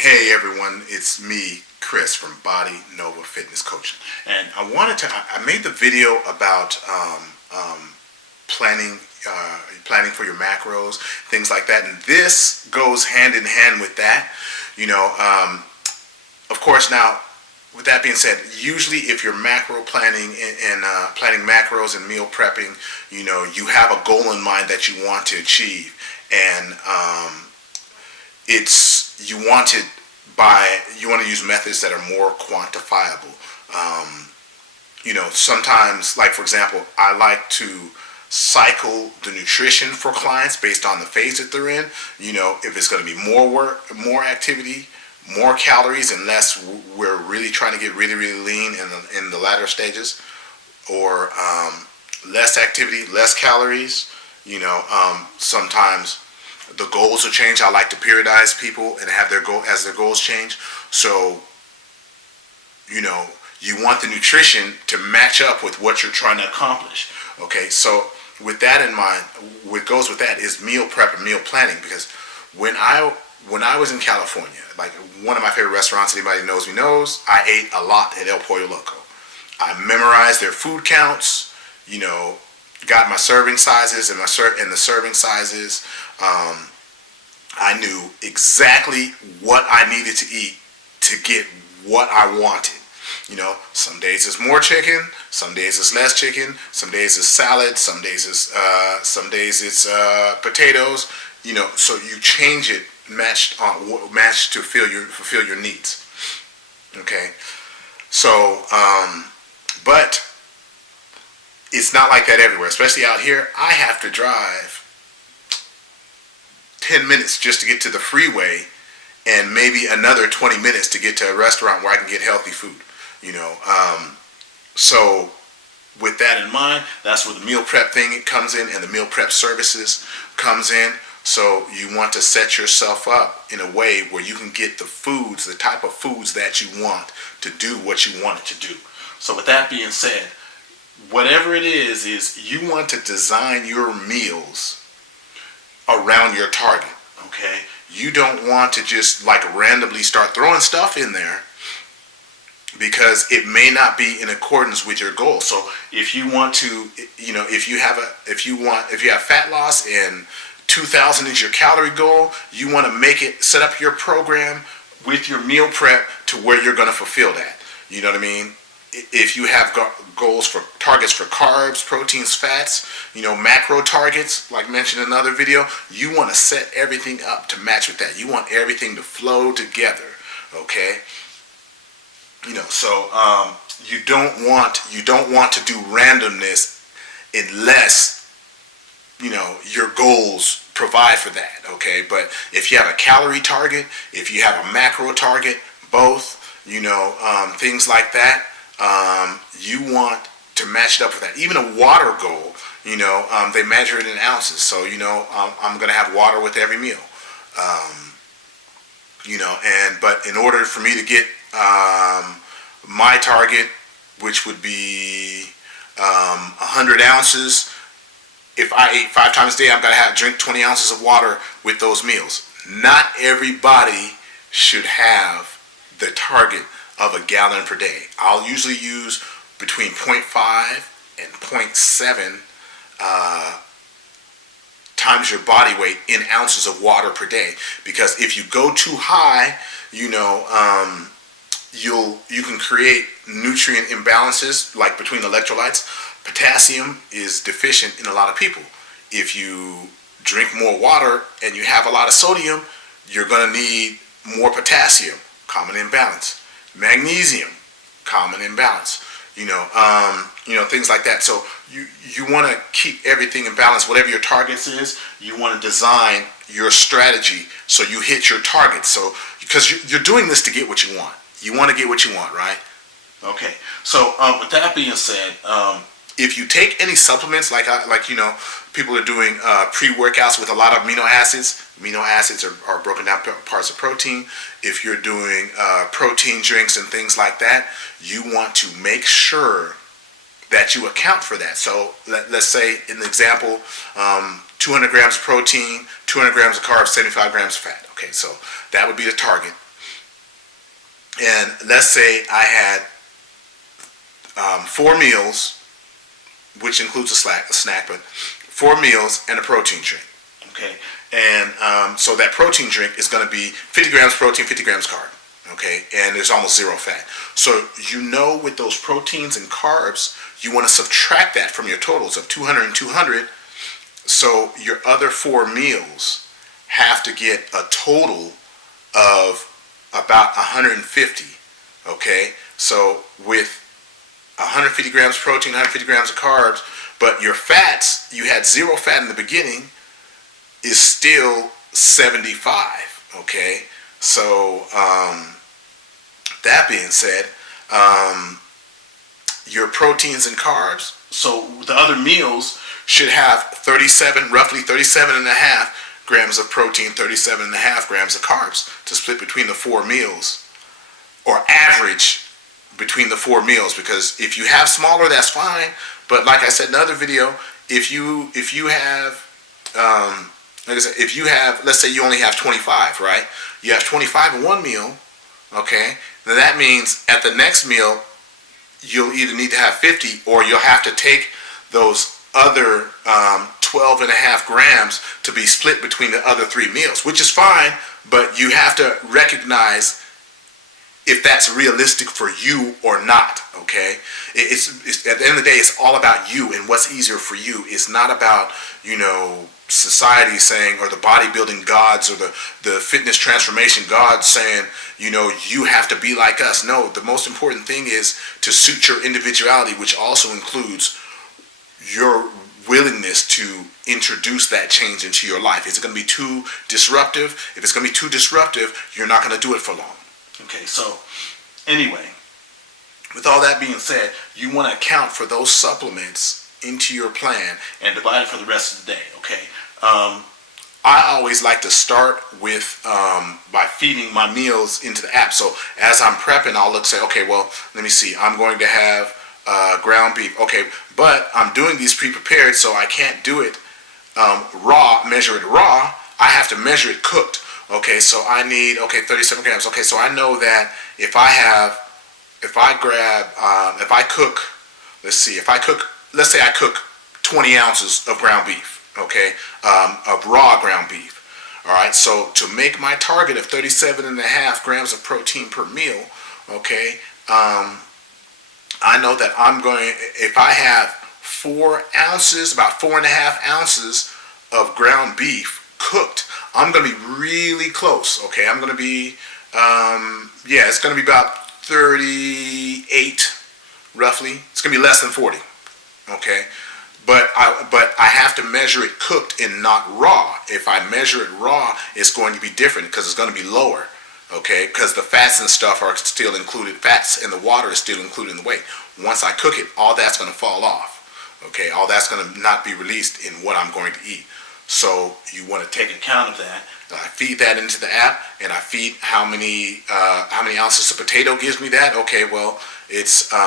Hey everyone, it's me, Chris from Body Nova Fitness Coaching, and I made the video about planning, planning for your macros, things like that, and this goes hand in hand with that. You know, of course. Now, with that being said, usually if you're macro planning and planning macros and meal prepping, you have a goal in mind that you want to achieve, and it's you want to use methods that are more quantifiable. Sometimes, like for example, I like to cycle the nutrition for clients based on the phase that they're in. If it's going to be more work, more activity, more calories, unless we're really trying to get really, really lean in the latter stages, or less activity, less calories. Sometimes the goals will change. I like to periodize people and have their goal as their goals change. So, you want the nutrition to match up with what you're trying to accomplish. Okay, so with that in mind, what goes with that is meal prep and meal planning. Because when I was in California, like one of my favorite restaurants, anybody knows me knows, I ate a lot at El Pollo Loco. I memorized their food counts. Got my serving sizes and the serving sizes. I knew exactly what I needed to eat to get what I wanted. Some days it's more chicken, some days it's less chicken, some days it's salad, some days it's potatoes. So you change it matched to fulfill your needs. Okay, so but it's not like that everywhere, especially out here. I have to drive 10 minutes just to get to the freeway, and maybe another 20 minutes to get to a restaurant where I can get healthy food. So with that in mind, that's where the meal prep thing comes in, and the meal prep services comes in. So you want to set yourself up in a way where you can get the type of foods that you want to do what you want it to do. So with that being said, whatever it is you want to design your meals around your target. Okay, you don't want to just like randomly start throwing stuff in there, because it may not be in accordance with your goal. So if you want to, if you have fat loss and 2,000 is your calorie goal, you want to set up your program with your meal prep to where you're going to fulfill that. You know what I mean? If you have goals for targets for carbs, proteins, fats, macro targets, like mentioned in another video, you want to set everything up to match with that. You want everything to flow together. Okay? So you don't want to do randomness unless your goals provide for that. Okay? But if you have a calorie target, if you have a macro target, both, things like that, you want to match it up with that. Even a water goal, they measure it in ounces. So, I'm going to have water with every meal. But in order for me to get my target, which would be 100 ounces, if I ate 5 times a day, I'm going to drink 20 ounces of water with those meals. Not everybody should have the target of a gallon per day. I'll usually use between 0.5 and 0.7 times your body weight in ounces of water per day. Because if you go too high, you can create nutrient imbalances, like between electrolytes. Potassium is deficient in a lot of people. If you drink more water and you have a lot of sodium, you're going to need more potassium, common imbalance. Magnesium, common imbalance. Things like that. So you want to keep everything in balance. Whatever your targets is, you want to design your strategy so you hit your target. So because you're doing this to get what you want. You want to get what you want, right? Okay. So with that being said, if you take any supplements, people are doing pre-workouts with a lot of amino acids. Amino acids are broken down parts of protein. If you're doing protein drinks and things like that, you want to make sure that you account for that. So let's say, in the example, 200 grams of protein, 200 grams of carbs, 75 grams of fat. Okay, so that would be the target. And let's say I had 4 meals, which includes a snack, but 4 meals and a protein drink. Okay, and so that protein drink is going to be 50 grams protein, 50 grams carb. Okay, and there's almost zero fat. So with those proteins and carbs, you want to subtract that from your totals of 200 and 200. So your other 4 meals have to get a total of about 150. Okay, so with 150 grams protein, 150 grams of carbs, but your fats, you had zero fat in the beginning, is still 75. Okay, so that being said, your proteins and carbs, so the other meals should have roughly 37 and a half grams of protein, 37 and a half grams of carbs to split between the 4 meals, or average between the 4 meals. Because if you have smaller, that's fine. But like I said in another video, if you have like I said, if you have, let's say you only have 25, right? You have 25 in one meal, okay? Then that means at the next meal, you'll either need to have 50, or you'll have to take those other 12 and a half grams to be split between the other 3 meals, which is fine, but you have to recognize if that's realistic for you or not, okay? It's at the end of the day, it's all about you and what's easier for you. It's not about, society saying, or the bodybuilding gods, or the fitness transformation gods saying, you have to be like us. No, the most important thing is to suit your individuality, which also includes your willingness to introduce that change into your life. Is it going to be too disruptive? If it's going to be too disruptive, you're not going to do it for long. Okay, so anyway, with all that being said, you want to account for those supplements into your plan and divide it for the rest of the day, okay? I always like to start with by feeding my meals into the app. So as I'm prepping, I'll say, okay, well, let me see. I'm going to have ground beef. Okay, but I'm doing these pre-prepared, so I can't do it raw, measure it raw. I have to measure it cooked. Okay, so I need, 37 grams. Okay, so I know that if I cook, let's say I cook 20 ounces of ground beef, okay, of raw ground beef. All right, so to make my target of 37 and a half grams of protein per meal, okay, I know that if I have 4 ounces, about 4.5 ounces of ground beef cooked, I'm going to be really close, okay? I'm going to be, it's going to be about 38, roughly. It's going to be less than 40, okay? But I have to measure it cooked and not raw. If I measure it raw, it's going to be different because it's going to be lower, okay? Because the fats and stuff are still included. Fats and the water is still included in the weight. Once I cook it, all that's going to fall off, okay? All that's going to not be released in what I'm going to eat. So you want to take account of that. I feed that into the app, and I feed how many ounces of potato gives me that. Okay, well, it's 4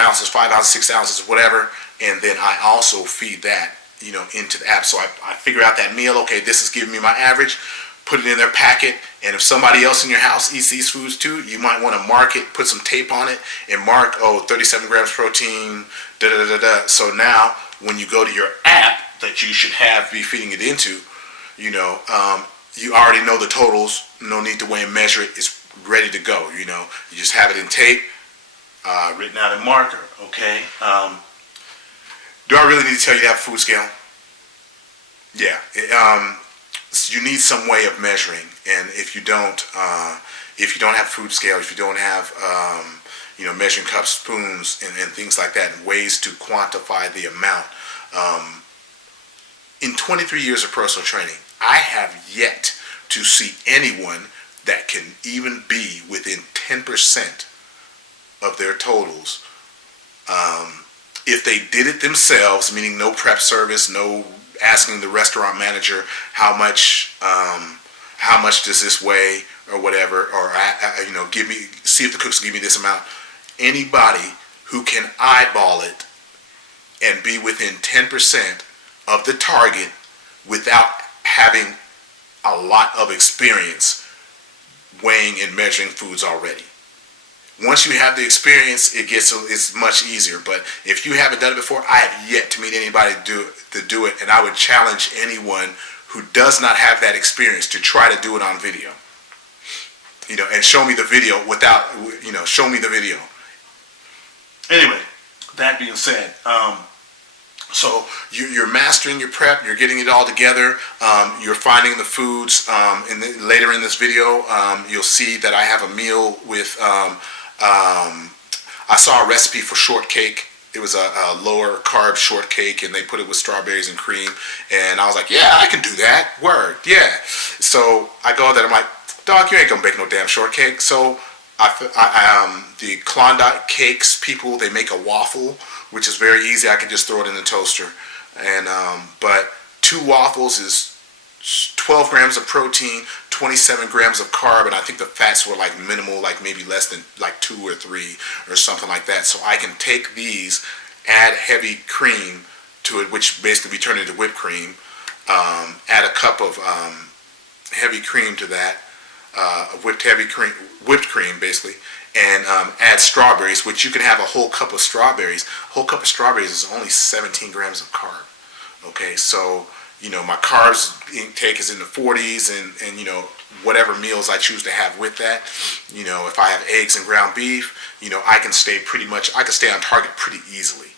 ounces, 5 ounces, 6 ounces, whatever, and then I also feed that into the app. So I figure out that meal. Okay, this is giving me my average. Put it in their packet, and if somebody else in your house eats these foods too, you might want to mark it, put some tape on it, and mark 37 grams protein. So now when you go to your app that you should be feeding it into, you already know the totals. No need to weigh and measure it. It's ready to go. You just have it in tape, written out in marker. Okay. Do I really need to tell you to have a food scale? Yeah. You need some way of measuring, and if you don't have a food scale, if you don't have measuring cups, spoons, and things like that, and ways to quantify the amount. In 23 years of personal training, I have yet to see anyone that can even be within 10% of their totals. If they did it themselves, meaning no prep service, no asking the restaurant manager how much does this weigh or whatever, or see if the cooks give me this amount. Anybody who can eyeball it and be within 10% of the target without having a lot of experience weighing and measuring foods already. Once you have the experience, it's much easier. But if you haven't done it before, I have yet to meet anybody to do it, and I would challenge anyone who does not have that experience to try to do it on video. And show me the video show me the video. Anyway, that being said, so you're mastering your prep. You're getting it all together. You're finding the foods. Later in this video, you'll see that I have a meal with. I saw a recipe for shortcake. It was a lower carb shortcake, and they put it with strawberries and cream. And I was like, yeah, I can do that. Word, yeah. So I go there. I'm like, dog, you ain't gonna bake no damn shortcake. So the Klondike Cakes people, they make a waffle, which is very easy. I can just throw it in the toaster. And but 2 waffles is 12 grams of protein, 27 grams of carb, and I think the fats were like minimal, like maybe less than like 2 or 3 or something like that. So I can take these, add heavy cream to it, which basically we turn into whipped cream, add a cup of heavy cream to that, whipped cream basically, and add strawberries, which you can have a whole cup of strawberries. A whole cup of strawberries is only 17 grams of carb. Okay, so my carbs intake is in the 40s, and whatever meals I choose to have with that. If I have eggs and ground beef, I can stay on target pretty easily.